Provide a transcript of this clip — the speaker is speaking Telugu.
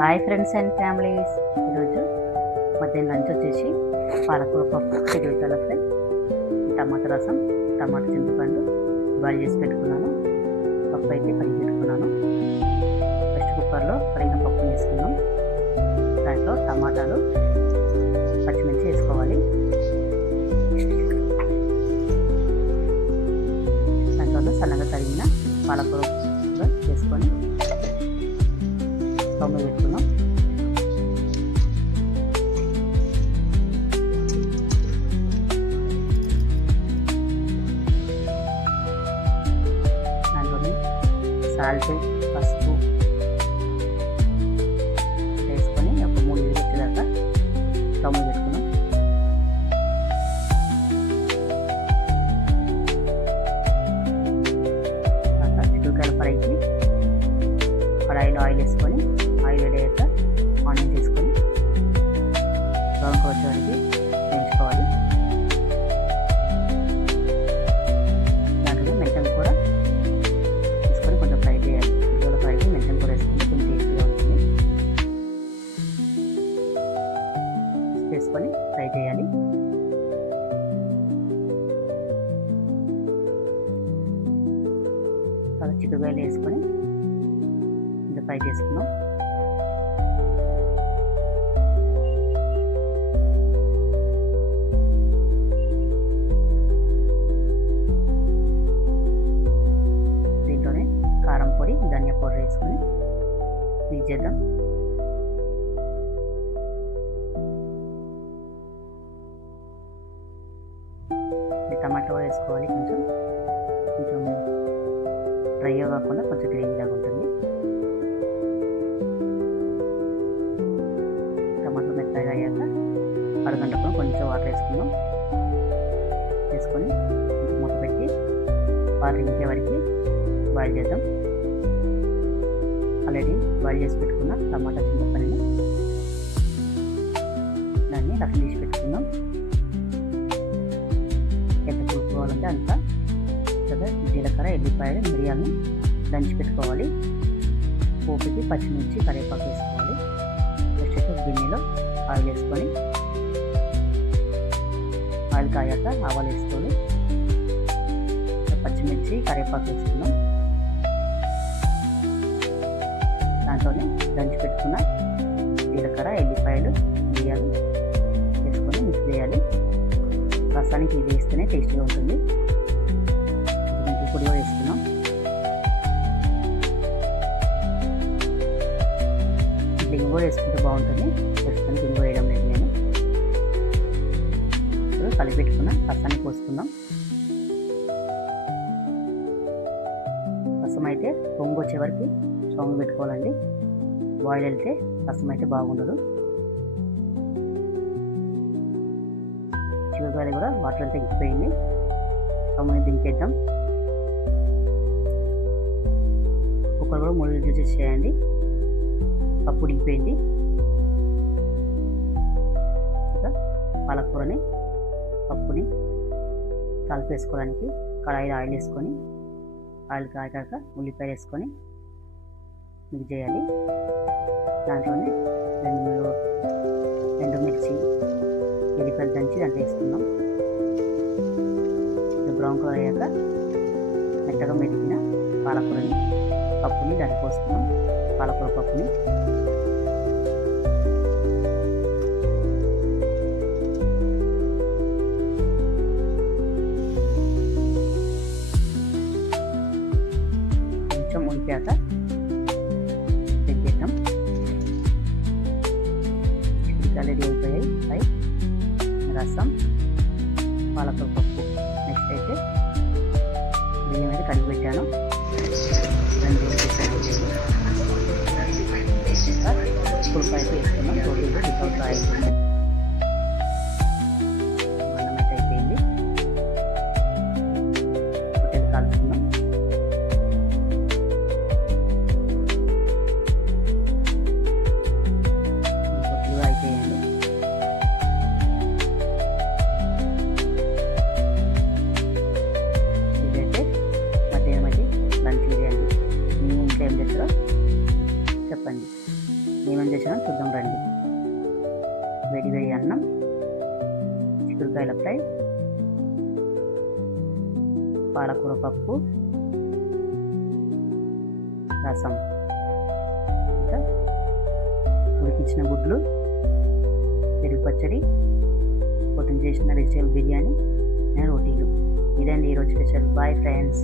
హాయ్ ఫ్రెండ్స్ అండ్ ఫ్యామిలీస్, ఈరోజు మధ్యాహ్నం లంచ్ వచ్చేసి పాలకూర పప్పు, చిగురుకాయల ఫ్రై, టమాటా రసం, టమాటా చింతపండు బాయిల్ చేసి పెట్టుకున్నాను. పప్పు అయితే కడిగి పెట్టుకున్నాను. ఫస్ట్ కుక్కర్లో కడిగిన పప్పు వేసుకున్నాం. దాంట్లో టమాటాలు, పచ్చిమిర్చి వేసుకోవాలి. దాంట్లో సన్నగా తరిగిన పాలకూర వేసుకొని స్టవ్ మీద పెట్టుకున్నాం. దాంట్లోనే సాల్ట్, పసుపు వేసుకొని ఒక 3 విజిల్లు వచ్చేదాకా స్టవ్ మీద పెట్టుకున్నాం. చిక్కుడుకాయల ఫ్రైకి కడాయిలో ఆయిల్ వేసుకొని ఆయిల్ వేడయ్యాక ఆనియన్ తీసుకొని బ్రౌన్ కలర్ వచ్చేవారికి వేయించుకోవాలి. దాంట్లో మెంతం కూర తీసుకొని కొంచెం ఫ్రై చేయాలి. చిక్కుడుకాయల ఫ్రైకి మెంతం కూర వేసుకొని కొంచెం టేస్టీగా ఉంటుంది. వేసుకొని ఫ్రై చేయాలి. తర్వాత చిక్కుడుకాయలు వేసుకొని ఫ్రై చేసుకున్నాం. దీంట్లోనే కారం పొడి, ధనియా పౌడర్ వేసుకొని మిక్స్ చేద్దాం. టమాటో వేసుకోవాలి. కొంచెం డ్రైగా కాకుండా కొంచెం గ్రేవీలాగా ఉంటుంది. టమాటో మెత్తగా అయ్యాక అరగంటకు కొంచెం వాటర్ వేసుకున్నాం. వేసుకొని మూత పెట్టి వాటర్ ఇంకే వరకు బాయిల్ చేద్దాం. ఆల్రెడీ బాయిల్ చేసి పెట్టుకున్న టమాటా చింతపండుని దాన్ని రసం తీసి పెట్టుకుందాం. ఎంత చూసుకోవాలంటే అంత కదా. జీలకర్ర, ఎల్లిపాయలు, మిరియాలను దంచి పెట్టుకోవాలి. పోపుకి పచ్చిమిర్చి, కరివేపాకు వేసుకోవాలి. నెక్స్ట్ గిన్నెలో ఆయిల్ వేసుకొని ఆయిల్ కాయాక ఆవాలు వేసుకొని పచ్చిమిర్చి, కరివేపాకు వేసుకున్నాం. దాంట్లోనే దంచి పెట్టుకున్న జీలకర్ర, ఎల్లిపాయలు, మిరియాలు వేసుకొని మిక్స్ చేయాలి. రసానికి ఇది వేస్తేనే టేస్టీగా ఉంటుంది. మెంతి పొడి కూడా వేసుకున్నాం. గింజ కూడా వేసుకుంటే బాగుంటుంది. ప్రస్తుతానికి గింజ వేయడం లేదు నేను. ఇప్పుడు కలిపెట్టుకున్న రసాన్ని పోసుకుందాం. రసం అయితే పొంగు వచ్చే వరకు స్టవ్ పెట్టుకోవాలండి. బాయిల్ వెళ్తే రసం అయితే బాగుండదు. చిక్కుడుకాయలు కూడా వాటర్ అంతా ఇంకిపోయింది. స్టవ్ మీద దించేద్దాం. కుక్కర్ కూడా 3 విజిల్స్ చేయండి. పప్పు ఉడికిపోయింది. పాలకూరని, పప్పుని కలిపి వేసుకోవడానికి కడాయిలో ఆయిల్ వేసుకొని ఆయిల్ కాగాక ఉల్లిపాయలు వేసుకొని మిక్స్ చేయాలి. దాంట్లోనే 2 మిర్చి, ఎల్లిపాయలు దంచి దాంట్లో వేసుకుందాం. బ్రౌన్ కలర్ అయ్యాక మెత్తగా మెదిగిన పాలకూరని, పప్పుని దాంట్లో పోసుకున్నాం. పాలకూర పప్పుని కొంచెం ఉడికాక తెచ్చేద్దాం. చిక్కుడుకాయలు రెడీ అయిపోయాయి. ఫ్రై, రసం, పాలకూర పప్పు. నెక్స్ట్ అయితే బియ్యం మీద కడిగి పెట్టాను. ఉల్లిపాయలు వేసుకున్నాం. రోటీలో వితౌట్ ఆయిల్. అన్నం అయితే అయిపోయింది. పొట్టేలు కాల్చుకున్నాం. పొట్టలు అయిపోయాయండి. ఇదైతే మధ్యాహ్నం అయితే లంచ్ చేయండి. మీ ఇంట్లో ఏం చేస్తారో చెప్పండి. ఏమేమి చేసానో చూద్దాం రండి. వేడి వేడి అన్నం, చిక్కుడుకాయల ఫ్రై, పాలకూర పప్పు, రసం, ఇంకా ఉడికించిన గుడ్లు, పెరుగు పచ్చడి, పొద్దున చేసిన వెజిటేబుల్ బిర్యానీ, రోటీలు. ఇదండి ఈరోజు స్పెషల్. Bye friends.